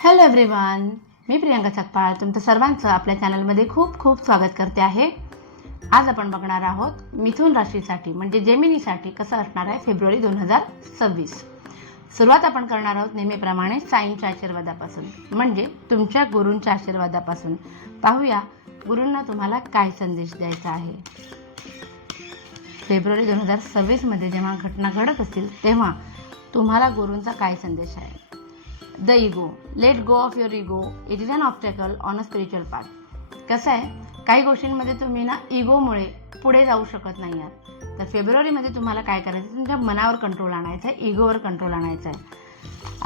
Hello everyone, मी प्रियांका सकपाळ तुमचं सर्वांचं आपल्या चॅनलमध्ये खूप खूप स्वागत करते आहे. आज आपण बघणार आहोत मिथुन राशीसाठी म्हणजे जेमिनीसाठी कसं असणार आहे फेब्रुवारी 2026. सुरुवात आपण करणार आहोत नेहमीप्रमाणे साईंच्या आशीर्वादापासून म्हणजे तुमच्या गुरूंच्या आशीर्वादापासून. पाहूया गुरूंना तुम्हाला काय संदेश द्यायचा आहे. फेब्रुवारी 2026मध्ये जेव्हा घटना घडत असतील तेव्हा तुम्हाला गुरूंचा काय संदेश आहे. The ego, let go of your ego, it is an obstacle on a spiritual path. कसं आहे, काही गोष्टींमध्ये तुम्ही इगोमुळे पुढे जाऊ शकत नाही आहात. तर फेब्रुवारीमध्ये तुम्हाला काय करायचं, तुमच्या मनावर कंट्रोल आणायचा आहे, इगोवर कंट्रोल आणायचा आहे,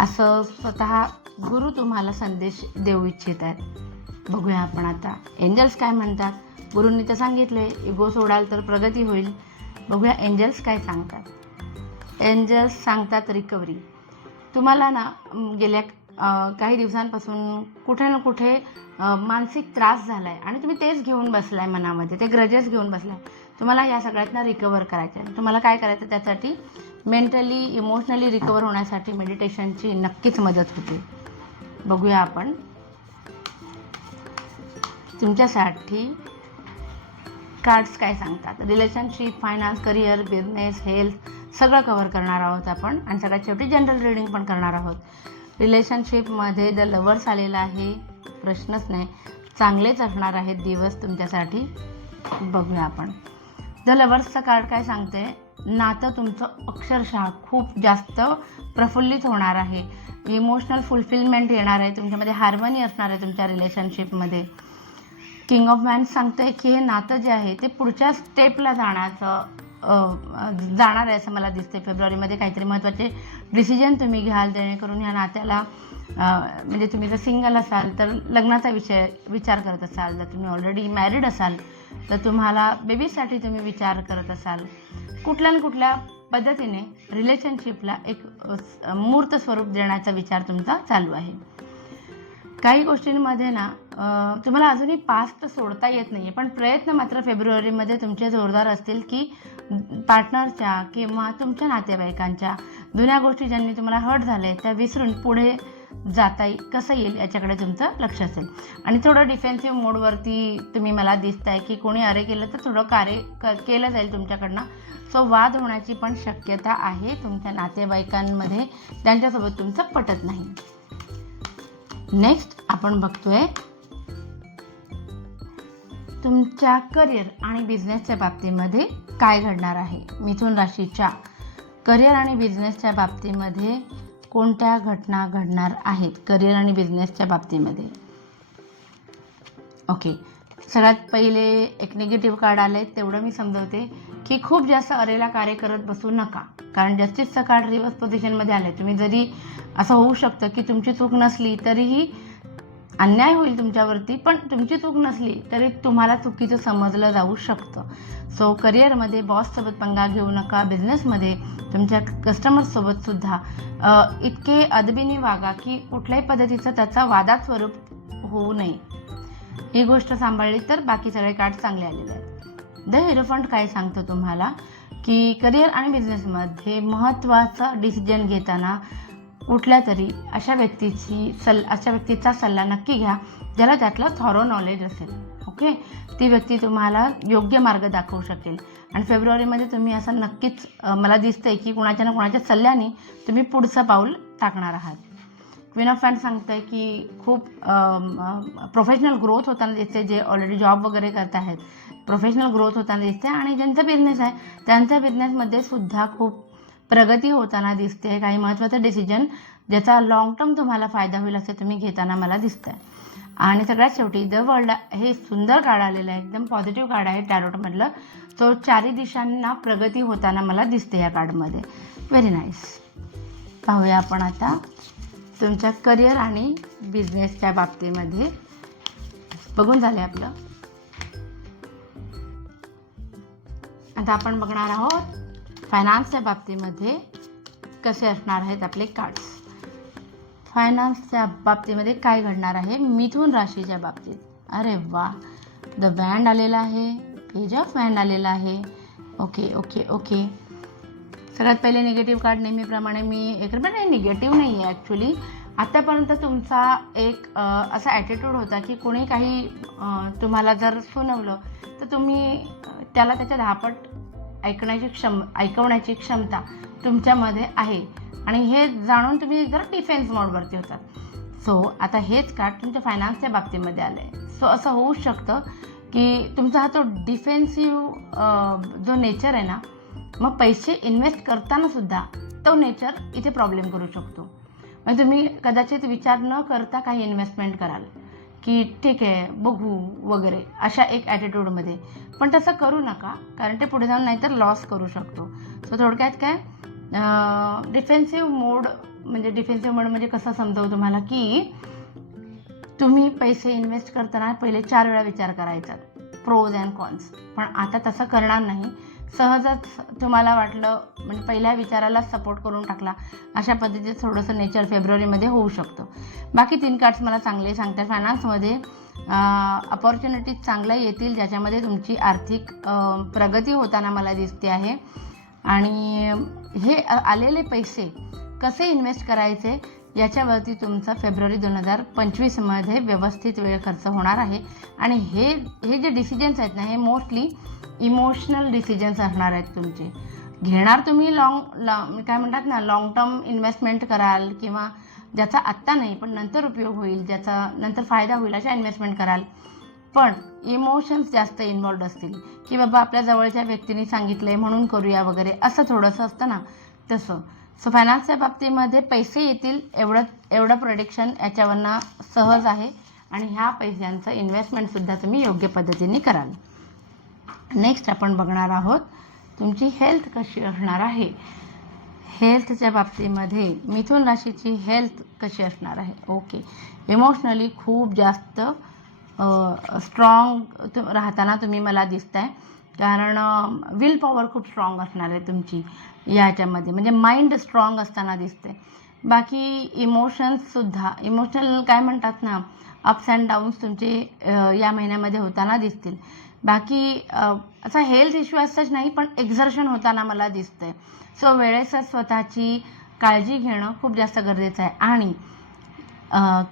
असं स्वतः गुरु तुम्हाला संदेश देऊ इच्छित आहेत. बघूया आपण आता एंजल्स काय म्हणतात. गुरूंनी तर सांगितले इगो सोडाल तर प्रगती होईल. बघूया एंजल्स काय सांगतात. एंजल्स सांगतात रिकव्हरी. तुम्हाला गेल्या काही दिवसांपासून कुठे ना कुठे मानसिक त्रास झाला आहे आणि तुम्ही तेच घेऊन बसला आहे मनामध्ये, ते ग्रजेस घेऊन बसला आहे. तुम्हाला या सगळ्यातनं रिकवर करायचं आहे. तुम्हाला काय करायचं, त्यासाठी मेंटली इमोशनली रिकवर होण्यासाठी मेडिटेशनची नक्कीच मदत होते. बघूया आपण तुमच्यासाठी कार्ड्स काय सांगतात. Relationship, finance, career, business, health सगळं कव्हर करणार आहोत आपण आणि सगळ्यात शेवटी जनरल रीडिंग पण करणार आहोत. रिलेशनशिपमध्ये द लवर्स आलेला आहे, प्रश्नच नाही, चांगलेच असणार आहेत दिवस तुमच्यासाठी. बघूया आपण द लवर्सचं कार्ड काय सांगते. नातं तुमचं अक्षरशः खूप जास्त प्रफुल्लित होणार आहे. इमोशनल फुलफिलमेंट येणार आहे, तुमच्यामध्ये हार्मनी असणार आहे तुमच्या रिलेशनशिपमध्ये. किंग ऑफ वॅन्स सांगते की हे नातं जे आहे ते पुढच्या स्टेपला जाणार आहे असं मला दिसते. फेब्रुवारीमध्ये काहीतरी महत्त्वाचे डिसिजन तुम्ही घ्याल जेणेकरून ह्या नात्याला म्हणजे तुम्ही जर सिंगल असाल तर लग्नाचा विचार करत असाल, जर तुम्ही ऑलरेडी मॅरिड असाल तर तुम्हाला बेबीसाठी तुम्ही विचार करत असाल. कुठल्या ना कुठल्या पद्धतीने रिलेशनशिपला एक मूर्त स्वरूप देण्याचा विचार तुमचा चालू आहे. काही गोष्टींमध्ये तुम्हाला अजूनही पास्ट सोडता येत नाही आहे, पण प्रयत्न मात्र फेब्रुवारीमध्ये तुमचे जोरदार असतील की पार्टनरच्या किंवा तुमच्या नातेवाईकांच्या जुन्या गोष्टी ज्यांनी तुम्हाला हर्ट झाले त्या विसरून पुढे जाता कसं येईल याच्याकडे तुमचं लक्ष असेल. आणि थोडं डिफेन्सिव्ह मोडवरती तुम्ही मला दिसताय की कोणी अरे केलं तर थोडं केलं जाईल तुमच्याकडनं. सो वाद होण्याची पण शक्यता आहे तुमच्या नातेवाईकांमध्ये, त्यांच्यासोबत तुमचं पटत नाही. नेक्स्ट आपण बघतोय तुमच्या करिअर आणि बिझनेसच्या बाबतीमध्ये काय घडणार आहे. मिथुन राशीच्या करिअर आणि बिझनेसच्या बाबतीमध्ये कोणत्या घटना घडणार आहेत करिअर आणि बिझनेसच्या बाबतीमध्ये. ओके, सगळ्यात पहिले एक निगेटिव्ह कार्ड आले, तेवढं मी समजवते की खूप जास्त अरेला कार्य करत बसू नका, कारण जस्टिसचं कार्ड रिव्हर्स पोझिशनमध्ये आलं आहे. तुम्ही जरी असं होऊ शकतं की तुमची चूक नसली तरीही अन्याय होईल तुमच्यावरती, पण तुमची चूक नसली तरी तुम्हाला चुकीचं समजलं जाऊ शकतं. सो करिअरमध्ये बॉससोबत पंगा घेऊ नका. बिझनेसमध्ये तुमच्या कस्टमर्ससोबतसुद्धा इतके अदबीने वागा की कुठल्याही पद्धतीचं त्याचा वादात स्वरूप होऊ नये. ही गोष्ट सांभाळली तर बाकी सगळे कार्ड चांगले आलेले आहेत. द हिरोफंट काय सांगतो तुम्हाला की करिअर आणि बिझनेसमध्ये महत्त्वाचा डिसिजन घेताना कुठल्या तरी अशा व्यक्तीचा सल्ला नक्की घ्या ज्याला त्यातलं थॉरो नॉलेज असेल. ओके, ती व्यक्ती तुम्हाला योग्य मार्ग दाखवू शकेल. आणि फेब्रुवारीमध्ये तुम्ही असं नक्कीच मला दिसतंय की कुणाच्या ना कुणाच्या सल्ल्याने तुम्ही पुढचं पाऊल टाकणार आहात. क्वीन ऑफ वॅन्स सांगतंय की खूप प्रोफेशनल ग्रोथ होताना दिसते. जे ऑलरेडी जॉब वगैरे करत आहेत प्रोफेशनल ग्रोथ होताना दिसते, आणि ज्यांचा बिझनेस आहे त्यांच्या बिझनेसमध्ये सुद्धा खूप प्रगती होताना दिसते. काही महत्त्वाचं डिसिजन ज्याचा लॉंग टर्म तुम्हाला फायदा होईल असे तुम्ही घेताना मला दिसतं आहे. आणि सगळ्यात शेवटी द वर्ल्ड हे सुंदर कार्ड आलेलं आहे, एकदम पॉझिटिव्ह कार्ड आहे टॅरोटमधलं. तो चारी दिशांना प्रगती होताना मला दिसते या कार्डमध्ये. Very nice. पाहूया आपण आता तुमच्या करिअर आणि बिझनेसच्या बाबतीमध्ये. बघून झाले आपलं. आता आपण बघणार आहोत फायनान्सच्या बाबतीमध्ये कसे असणार आहेत आपले कार्ड्स. फायनान्सच्या बाबतीमध्ये काय घडणार आहे मिथुन राशीच्या बाबतीत. अरे वा, द वॅन्ड आलेला आहे, पेज ऑफ वॅन्ड आलेला आहे. ओके ओके ओके, सगळ्यात पहिले निगेटिव्ह कार्ड नेहमीप्रमाणे मी एक रुपये निगेटिव्ह नाही आहे ॲक्च्युली, आतापर्यंत तुमचा एक असा ॲटिट्यूड होता की कोणी काही तुम्हाला जर सुनावलं तर तुम्ही त्याला त्याच्या 10 पट ऐकवण्याची क्षमता तुमच्यामध्ये आहे आणि हे जाणून तुम्ही जरा डिफेन्स मोडवरती होतात. सो आता हेच कार्ड तुमच्या फायनान्सच्या बाबतीमध्ये आलं आहे. सो असं होऊ शकतं की तुमचा हा तो डिफेन्सिव्ह जो नेचर आहे ना, मग पैसे इन्व्हेस्ट करताना सुद्धा तो नेचर इथे प्रॉब्लेम करू शकतो. मग तुम्ही कदाचित विचार न करता काही इन्व्हेस्टमेंट कराल की ठीक आहे बघू वगैरे अशा एक ॲटिट्यूडमध्ये, पण तसं करू नका, कारण ते पुढे जाऊन नाहीतर लॉस करू शकतो. सो थोडक्यात काय, डिफेन्सिव्ह मोड म्हणजे कसं समजावू तुम्हाला की तुम्ही पैसे इन्व्हेस्ट करताना पहिले 4 वेळा विचार करायचा, प्रोज अँड कॉन्स. पण आता तसं करणार नाही. सहजच तुम्हाला वाटलं म्हणजे पहिल्या विचाराला सपोर्ट करून टाकला, अशा पद्धतीचं थोडंसं नेचर फेब्रुवारीमध्ये होऊ शकतं. बाकी 3 कार्ड्स मला चांगले सांगतात. फायनान्समध्ये अपॉर्च्युनिटीज चांगल्या येतील, ज्याच्यामध्ये तुमची आर्थिक प्रगती होताना मला दिसते आहे. आणि हे आलेले पैसे कसे इन्व्हेस्ट करायचे याच्यावरती तुमचा फेब्रुवारी 2025मध्ये व्यवस्थित वेळ खर्च होणार आहे. आणि हे जे डिसिजन्स आहेत ना, हे मोस्टली इमोशनल डिसिजन्स असणार आहेत तुमचे. घेणार तुम्ही काय म्हणतात ना, लाँग टर्म इन्व्हेस्टमेंट कराल किंवा ज्याचा आत्ता नाही पण नंतर उपयोग होईल, ज्याचा नंतर फायदा होईल अशा इन्व्हेस्टमेंट कराल. पण इमोशन्स जास्त इन्वॉल्ड असतील की बाबा आपल्या जवळच्या व्यक्तीने सांगितलं आहे म्हणून करूया वगैरे, असं थोडंसं असतं ना तसं. सो फायनान्सच्या बाबतीमध्ये पैसे येतील एवढं प्रोडिक्शन याच्यावरनं सहज आहे. आणि ह्या पैशांचं इन्व्हेस्टमेंटसुद्धा तुम्ही योग्य पद्धतीने कराल. नेक्स्ट आपण बघणार आहोत तुमची हेल्थ कशी असणार आहे. हेल्थच्या बाबतीमध्ये मिथुन राशीची हेल्थ कशी असणार आहे. ओके, इमोशनली खूप जास्त स्ट्रॉंग राहताना तुम्ही मला दिसताय, कारण विल पॉवर खूप स्ट्रॉंग असणार आहे तुमची याच्यामध्ये, म्हणजे माइंड स्ट्रॉंग असताना दिसते. बाकी इमोशन्ससुद्धा इमोशनल काय म्हणतात ना, अप्स अँड डाऊन्स तुमचे या महिन्यामध्ये होताना दिसतील. बाकी असा हेल्थ इश्यू असंच नाही, पण एक्झर्शन होताना मला दिसतंय. सो वेळेसच स्वतःची काळजी घेणं खूप जास्त गरजेचं आहे. आणि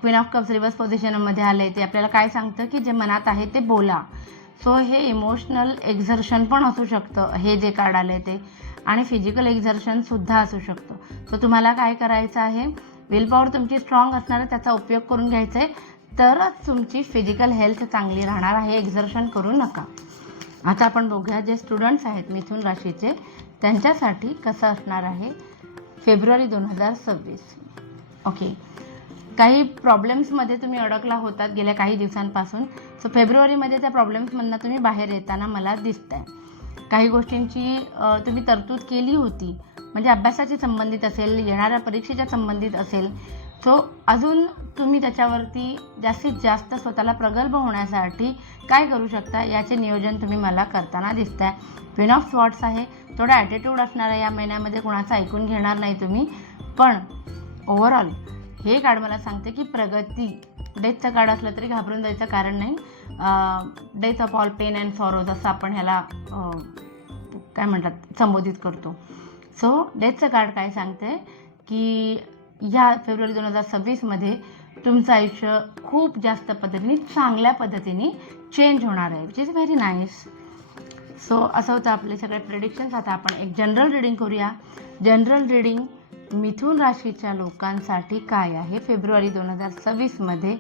क्वीन ऑफ कप्स रिव्हर्स पोझिशनमध्ये आले ते आपल्याला काय सांगतं की जे मनात आहे ते बोला. सो हे इमोशनल एक्झर्शन पण असू शकतं हे जे कार्ड आले ते, आणि फिजिकल एक्झर्शनसुद्धा असू शकतं. सो तुम्हाला काय करायचं आहे, विल पॉवर तुमची स्ट्रॉंग असणार आहे, त्याचा उपयोग करून घ्यायचा आहे, तरच तुमची फिजिकल हेल्थ चांगली राहणार आहे. एक्झर्शन करू नका. आता आपण बघूया जे स्टुडंट्स आहेत मिथुन राशीचे त्यांच्यासाठी कसं असणार आहे फेब्रुवारी 2026. ओके, काही प्रॉब्लेम्समध्ये तुम्ही अडकला होतात गेल्या काही दिवसांपासून. सो फेब्रुवारीमध्ये त्या प्रॉब्लेम्समधनं तुम्ही बाहेर येताना मला दिसत आहे. काही गोष्टींची तुम्ही तरतूद केली होती, म्हणजे अभ्यासाशी संबंधित असेल, येणाऱ्या परीक्षेच्या संबंधित असेल. सो अजून तुम्ही त्याच्यावरती जास्तीत जास्त स्वतःला प्रगल्भ होण्यासाठी काय करू शकता याचे नियोजन तुम्ही मला करताना दिसत आहे. क्वीन ऑफ स्वॉर्ड्स आहे, थोडा ॲटिट्यूड असणार आहे या महिन्यामध्ये, कोणाचं ऐकून घेणार नाही तुम्ही. पण ओव्हरऑल हे कार्ड मला सांगते की प्रगती. डेथचं कार्ड असलं तरी घाबरून जायचं कारण नाही. Death of all pain and sorrows असं आपण ह्याला काय म्हणतात संबोधित करतो. सो डेथचं कार्ड काय सांगते की ह्या फेब्रुवारी 2026मध्ये तुमचं आयुष्य खूप जास्त पद्धतीने चांगल्या पद्धतीने चेंज होणार आहे, which is very nice. So असं होतं आपले सगळे प्रेडिक्शन्स. आता आपण एक जनरल रिडिंग करूया. जनरल रिडिंग मिथुन राशीच्या लोकांसाठी काय आहे फेब्रुवारी 2026मध्ये,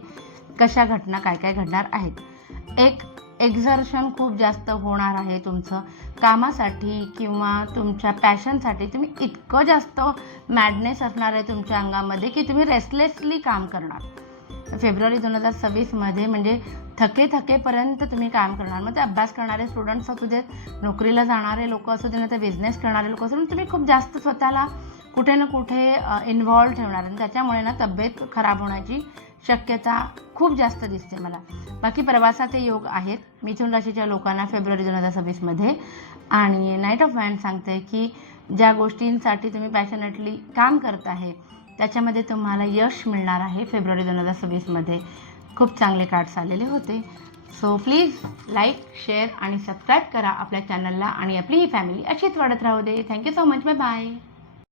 कशा घटना काय काय घडणार आहेत. एक एक्झर्शन खूप जास्त होणार आहे तुमचं कामासाठी किंवा तुमच्या पॅशनसाठी. तुम्ही इतकं जास्त मॅडनेस असणार आहे तुमच्या अंगामध्ये की तुम्ही रेस्टलेसली काम करणार फेब्रुवारी 2026मध्ये. म्हणजे थकेपर्यंत तुम्ही काम करणार. मग ते अभ्यास करणारे स्टुडंट्स असू देत, नोकरीला जाणारे लोक असू दे, ना ते बिझनेस करणारे लोक असू दे, तुम्ही खूप जास्त स्वतःला कुठे ना कुठे इन्व्हॉल्व ठेवणार आणि त्याच्यामुळे ना तब्येत खराब होण्याची शक्यता खूप जास्त दिसते मला. बाकी प्रवासाचे योग आहेत मिथुन राशीच्या लोकांना फेब्रुवारी 2026मध्ये. आणि नाईट ऑफ वॅन्ड सांगते की ज्या गोष्टींसाठी तुम्ही पॅशनेटली काम करत आहे त्याच्यामध्ये तुम्हाला यश मिळणार आहे फेब्रुवारी 2026मध्ये. खूप चांगले कार्ड्स आलेले होते. सो प्लीज लाईक, शेअर आणि सबस्क्राईब करा आपल्या चॅनलला, आणि आपली ही फॅमिली अशीच वाढत राहू दे. Thank you so much. Bye bye.